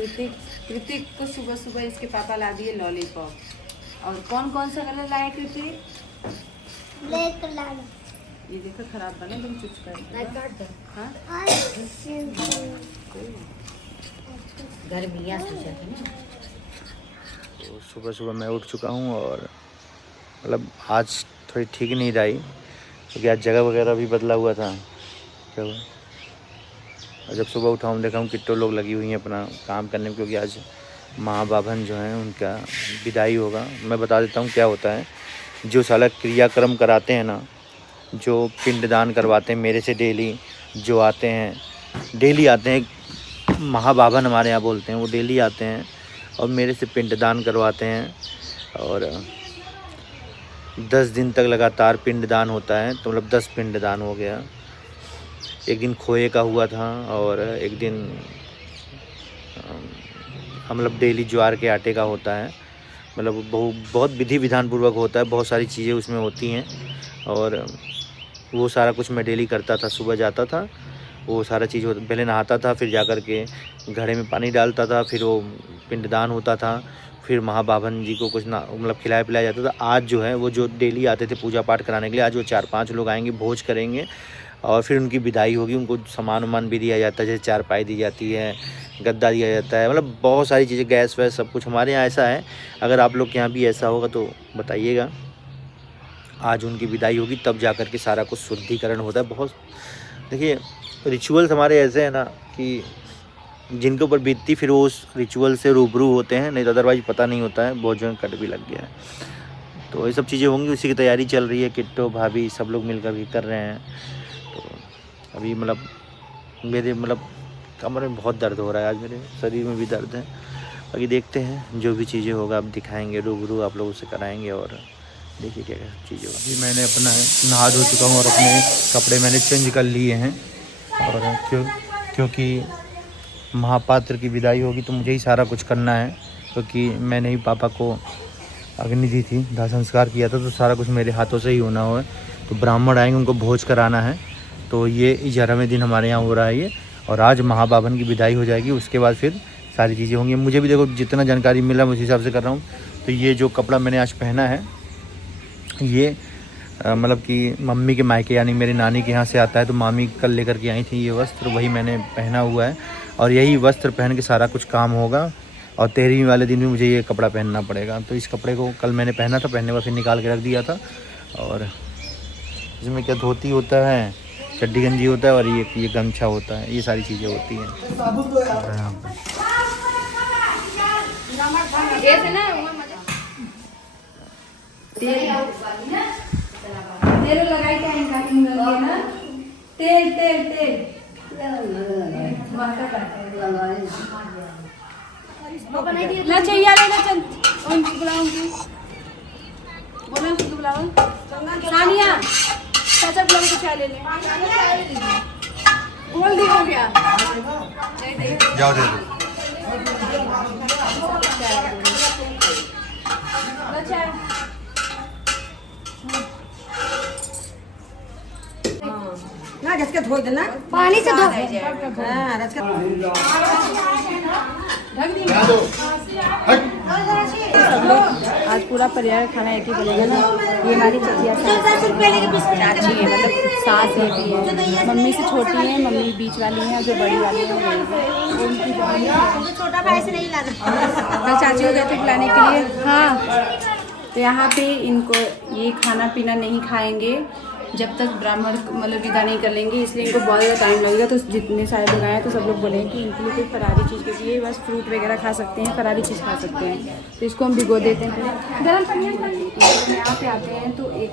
कृतिक को सुबह सुबह इसके पापा ला दिए लॉलीपॉप। और कौन कौन सा कलर लाए कृतिक? Black colour. ये देखो खराब बने तुम चुप कर। गर्मियाँ सोचा था ना। तो सुबह सुबह मैं उठ चुका हूँ और मतलब आज थोड़ी ठीक नहीं रही क्योंकि आज जगह वगैरह भी बदला हुआ था। क्या हुआ? और जब सुबह उठा हूँ देखा हूँ कितने लोग लगी हुई हैं अपना काम करने में, क्योंकि आज माँ बाभन जो हैं उनका विदाई होगा। मैं बता देता हूँ क्या होता है। जो सारा क्रियाक्रम कराते हैं ना, जो पिंडदान करवाते हैं मेरे से डेली, जो आते हैं डेली आते हैं, महाबाभन हमारे यहाँ बोलते हैं, वो डेली आते हैं और मेरे से पिंडदान करवाते हैं। और 10 दिन तक लगातार पिंडदान होता है, तो मतलब 10 पिंडदान हो गया। एक दिन खोए का हुआ था और एक दिन मतलब डेली ज्वार के आटे का होता है। मतलब बहुत विधि विधान पूर्वक होता है, बहुत सारी चीज़ें उसमें होती हैं। और वो सारा कुछ मैं डेली करता था। सुबह जाता था, वो सारा चीज़ पहले नहाता था, फिर जा कर के घड़े में पानी डालता था, फिर वो पिंडदान होता था, फिर महाबाभन जी को कुछ ना मतलब खिलाया पिलाया जाता था। आज जो है वो जो डेली आते थे पूजा पाठ कराने के लिए, आज वो 4-5 लोग आएंगे, भोज करेंगे और फिर उनकी विदाई होगी। उनको सामान वामान भी दिया जाता है, जैसे चारपाई दी जाती है, गद्दा दिया जाता है, मतलब बहुत सारी चीज़ें, गैस वैस सब कुछ हमारे यहाँ ऐसा है। अगर आप लोग के यहाँ भी ऐसा होगा तो बताइएगा। आज उनकी विदाई होगी तब जा कर के सारा कुछ शुद्धिकरण होता है। बहुत देखिए रिचुअल्स हमारे ऐसे हैं ना कि जिनके ऊपर बीतती फिर वो उस रिचुअल से रूबरू होते हैं, नहीं तो अदरवाइज पता नहीं होता है। बहुत जगह कट भी लग गया है, तो ये सब चीज़ें होंगी, उसी की तैयारी चल रही है। किट्टो भाभी सब लोग मिलकर भी कर रहे हैं। तो अभी मतलब मेरे मतलब कमर में बहुत दर्द हो रहा है, आज मेरे शरीर में भी दर्द है। बाकी देखते हैं जो भी चीज़ें होगा आप दिखाएंगे, रूबरू आप लोगों से कराएंगे और देखिए क्या क्या चीज़ें होगी। अभी मैंने अपना नहा धो चुका हूँ और अपने कपड़े मैंने चेंज कर लिए हैं। और क्योंकि महापात्र की विदाई होगी तो मुझे ही सारा कुछ करना है, क्योंकि मैंने ही पापा को अग्नि दी थी, दाह संस्कार किया था, तो सारा कुछ मेरे हाथों से ही होना हो। तो ब्राह्मण आएंगे, उनको भोज कराना है। तो ये 11वें दिन हमारे यहाँ हो रहा है ये। और आज महाबाभन की विदाई हो जाएगी, उसके बाद फिर सारी चीज़ें होंगी। मुझे भी देखो जितना जानकारी मिला मैं उस हिसाब से कर रहा हूँ। तो ये जो कपड़ा मैंने आज पहना है ये मतलब कि मम्मी के मायके यानी मेरी नानी के यहाँ से आता है, तो मामी कल लेकर के आई थी ये वस्त्र, वही मैंने पहना हुआ है। और यही वस्त्र पहन के सारा कुछ काम होगा। और 13वीं वाले दिन भी मुझे ये कपड़ा पहनना पड़ेगा। तो इस कपड़े को कल मैंने पहना था, पहनने के बाद फिर निकाल के रख दिया था। और इसमें क्या धोती होता है, चड्डी गंजी होता है और ये गमछा होता है, ये सारी चीज़ें होती हैं। तेल लगाई ना, तेल तेल तेल ना चाहिए ना चल उनकी बुलाऊंगी, बोलो उनकी बुलाओ। सानिया चाचा बुलाओ तो चाय ले ले। बोल दी हो गया, जाओ दे ना रचका धो देना, पानी से धो। हाँ रचका ढक दी। आज पूरा परिवार खाना एक ही बनेगा ना। ये हमारी चचिया चाची है, मतलब सास है भी है, मम्मी से छोटी है, मम्मी बीच वाली है, जो बड़ी वाली है उनकी छोटा भाई से नहीं लाना। कल चाची को गए थे बुलाने के लिए। हाँ, तो यहाँ पे इनको ये खाना पीना नहीं खाएंगे जब तक ब्राह्मण मतलब विदा नहीं कर लेंगे, इसलिए इनको बहुत ज़्यादा टाइम लगेगा। तो जितने सारे लोग आए तो सब लोग बोले कि इनके लिए कोई फरारी चीज़, क्योंकि ये बस फ्रूट वगैरह खा सकते हैं, फरारी चीज़ खा सकते हैं। तो इसको हम भिगो देते हैं पहले गर्म पानी में। यहाँ पे आते हैं तो एक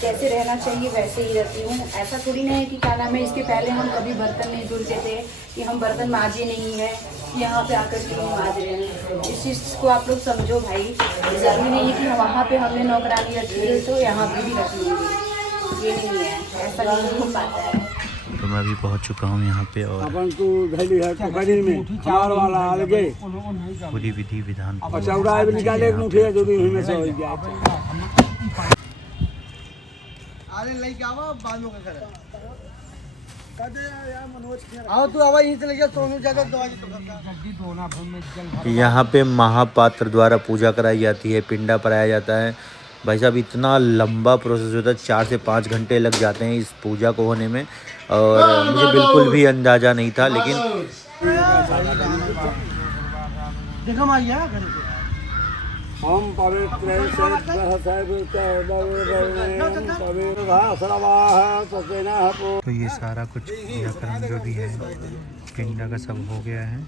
जैसे रहना चाहिए वैसे ही रहती हूँ। ऐसा थोड़ी नहीं है कि क्या नाम है, इसके पहले हम कभी बर्तन नहीं धुलते थे कि हम बर्तन माजे नहीं है, यहाँ पे आकर के हम माज रहे हैं। इस चीज़ को आप लोग समझो भाई। ज़रूरी नहीं है कि वहाँ पे हमने नौकरानी रखी है तो यहाँ पे भी रखनी होगी, ये नहीं है, ऐसा नहीं हो पाता है। तो मैं अभी पहुंच चुका हूं यहाँ पे और अपन तो धैली है पोखरी में चार वाला अलगे पूरी विधि विधान चौड़ा भी निकाले एक मुठिया जो भी में से हो गया। अरे लई के आवा बालों का करे आओ तू आवा यहीं से ले जा सोनू ज्यादा दवाई तो करता। यहाँ पे महापात्र द्वारा पूजा कराई जाती है, पिंडा पराया जाता है। भाई साहब इतना लंबा प्रोसेस होता है, 4 से 5 घंटे लग जाते हैं इस पूजा को होने में, और मुझे बिल्कुल भी अंदाज़ा नहीं था। लेकिन देखो माइया हम पवित्र तो ये सारा कुछ क्रियाक्रम जो भी है पिंडा का सब हो गया है,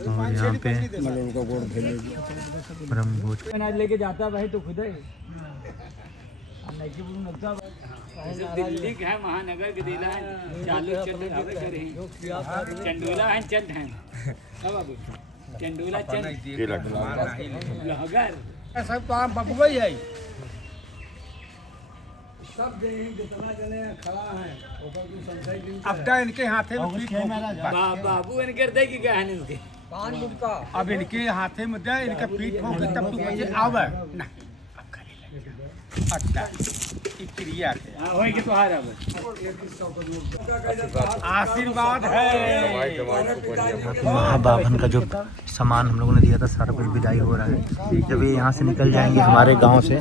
और यहाँ पे ब्रह्म भोज लेके जाता भाई तो खुद दिल्ली का है, महानगर के दिला है, चालू चंडूला है, चंद है चंडूला सब काम बकवा ही है। सब जितना जने खड़ा है अब इनके हाथे में बाबू इनके दे की क्या है इनके अब इनके हाथे में दे, इनका पीठ ठोक के तब तू मुझे आवे ना अच्छा क्रिया होई के तोहार आशीर्वाद है। महाबावन का जो सामान हम लोगों ने दिया था सारा कुछ विदाई हो रहा है। जब ये यहाँ से निकल जाएंगे हमारे गांव से,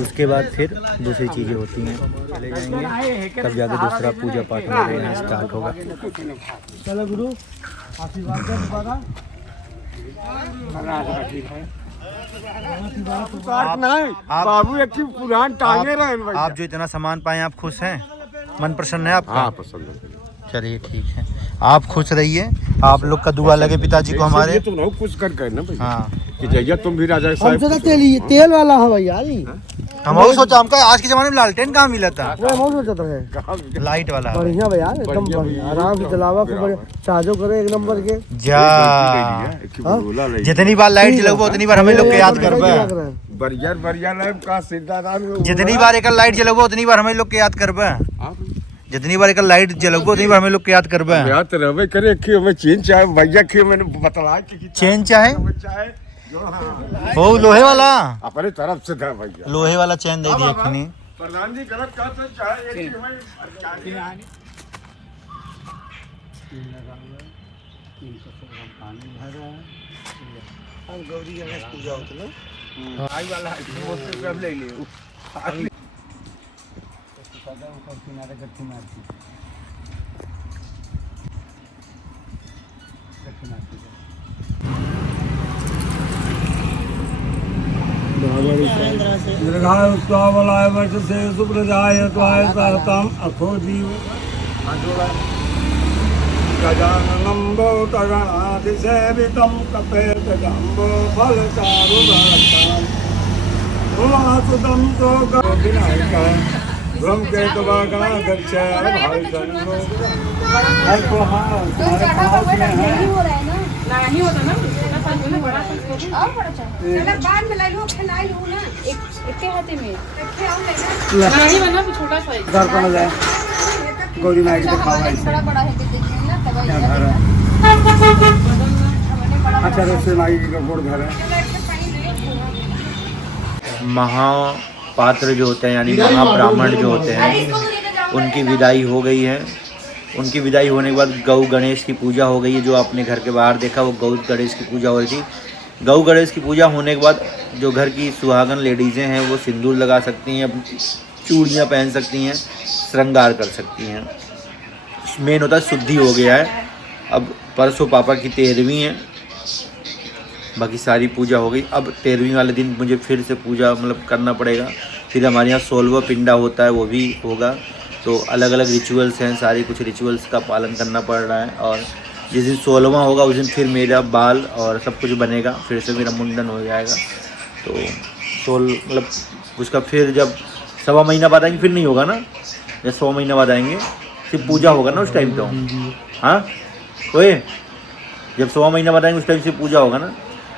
उसके बाद फिर दूसरी चीज़ें होती हैं, चले जाएंगे तब जाके दूसरा पूजा पाठ हमारे यहाँ स्टार्ट होगा। चलो गुरु आशीर्वाद दे दोबारा। बाबू एक पुरान टांगे रहे। आप जो इतना सामान पाए आप खुश हैं? मन प्रसन्न है आपका? हाँ पसंद है। चलिए ठीक है, आप खुश रहिए। आप लोग का दुआ लगे पिताजी को हमारे। तुम लोग कुछ कर गए ना भाई। हाँ कि जैया तुम भी राजा साहब हमसे तो तेल वाला है भैया जी। हम और सोचा, हमका आज के जमाने में लालटेन कहाँ मिला था, वो हम सोचता है लाइट वाला। बढ़िया भैया एकदम बढ़िया, आराम से चलावा खूब बढ़िया, चार्जो करे एक नंबर के। जा जितनी बार लाइट जलेबो उतनी बार हमें लोग के याद करबे। बरियार बरियार लाइफ का सिद्धांत जितनी बार एक लाइट जलेबो उतनी बार हमें लोग के याद करबे। जितनी बार एक लाइट जलेबो उतनी बार हमें लोग के याद करबे। याद रहबे करे कि हमें चेन चाहे भैया के मैंने बतला कि चेन चाहे चाहे जो हाँ वो लोहे वाला, अपने तरफ से था भैया। लोहे वाला चैन दे दिया खनी। प्रधान जी गलत कहा तो चाहे एक हमें गौरी गणेश पूजा होती है आई वाला वो से सब ले ले ऊपर किनारे गट्टी मारती दीर्घायु स्वावलाय वर्ष से सुप्रजाय त्वाय सहतम अथो जीव गजाननं भूतगणाधिसेवितं कपेतजम्बो फलचारुभक्तं उमासुतं शोकविनायकः ब्रह्मकेतुवागणाध्यक्ष भाविसंगो नहीं होता ना बड़ा बाद में लाई लो खिलाई लो ना एक हाथे में नहीं बना छोटा साइज गौरी माई के खावा बड़ा बड़ा है देखिए ना तब अच्छा से माई का गोड़ घर है। महापात्र जो होते हैं यानी महाब्राह्मण जो होते हैं उनकी विदाई हो गई है। उनकी विदाई होने के बाद गौ गणेश की पूजा हो गई है। जो आपने घर के बाहर देखा वो गौ गणेश की पूजा हो रही थी। गौ गणेश की पूजा होने के बाद जो घर की सुहागन लेडीज़ें हैं वो सिंदूर लगा सकती हैं, चूड़ियाँ पहन सकती हैं, श्रृंगार कर सकती हैं। मेन होता है शुद्धि हो गया है। अब परसों पापा की 13वीं है, बाकी सारी पूजा हो गई। अब 13वीं वाले दिन मुझे फिर से पूजा मतलब करना पड़ेगा। फिर हमारे यहाँ 16वां पिंडा होता है वो भी होगा। तो अलग अलग रिचुअल्स हैं, सारी कुछ रिचुअल्स का पालन करना पड़ रहा है। और जिस दिन 16वां होगा उस दिन फिर मेरा बाल और सब कुछ बनेगा, फिर से मेरा मुंडन हो जाएगा। तो मतलब उसका फिर जब 1.25 महीना बाद आएंगे फिर नहीं होगा ना, जब 100 महीना बाद आएंगे फिर पूजा होगा ना उस टाइम तो। हाँ ओए जब 1.25 महीना बाद आएंगे उस टाइम से पूजा होगा ना।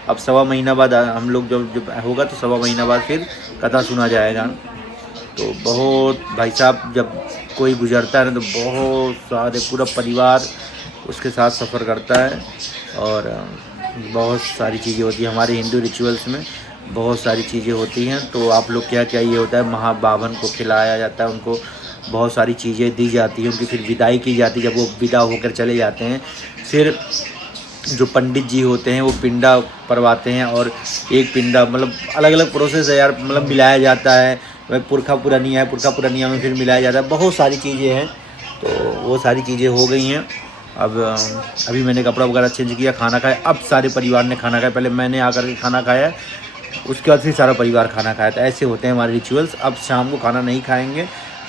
अब 1.25 महीना बाद हम लोग जब होगा तो 1.25 महीना बाद फिर कथा सुना जाएगा। तो बहुत भाई साहब जब कोई गुजरता है ना तो बहुत सारे पूरा परिवार उसके साथ सफ़र करता है और बहुत सारी चीज़ें होती हैं। हमारे हिंदू रिचुअल्स में बहुत सारी चीज़ें होती हैं। तो आप लोग क्या क्या ये होता है महाबावन को खिलाया जाता है, उनको बहुत सारी चीज़ें दी जाती हैं, उनकी फिर विदाई की जाती है। जब वो विदा होकर चले जाते हैं, फिर जो पंडित जी होते हैं वो पिंडा परवाते हैं, और एक पिंडा मतलब अलग अलग प्रोसेस है यार, मतलब मिलाया जाता है, पुरखा पुरानिया में फिर मिलाया जाता है, बहुत सारी चीज़ें हैं। तो वो सारी चीज़ें हो गई हैं। अब अभी मैंने कपड़ा वगैरह चेंज किया, खाना खाया, अब सारे परिवार ने खाना खाया। पहले मैंने आकर के खाना खाया, उसके बाद फिर सारा परिवार खाना खाया। तो ऐसे होते हैं हमारे रिचुअल्स। अब शाम को खाना नहीं खाएंगे,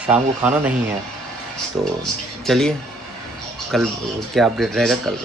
शाम को खाना नहीं है। तो चलिए कल क्या अपडेट रहेगा कल।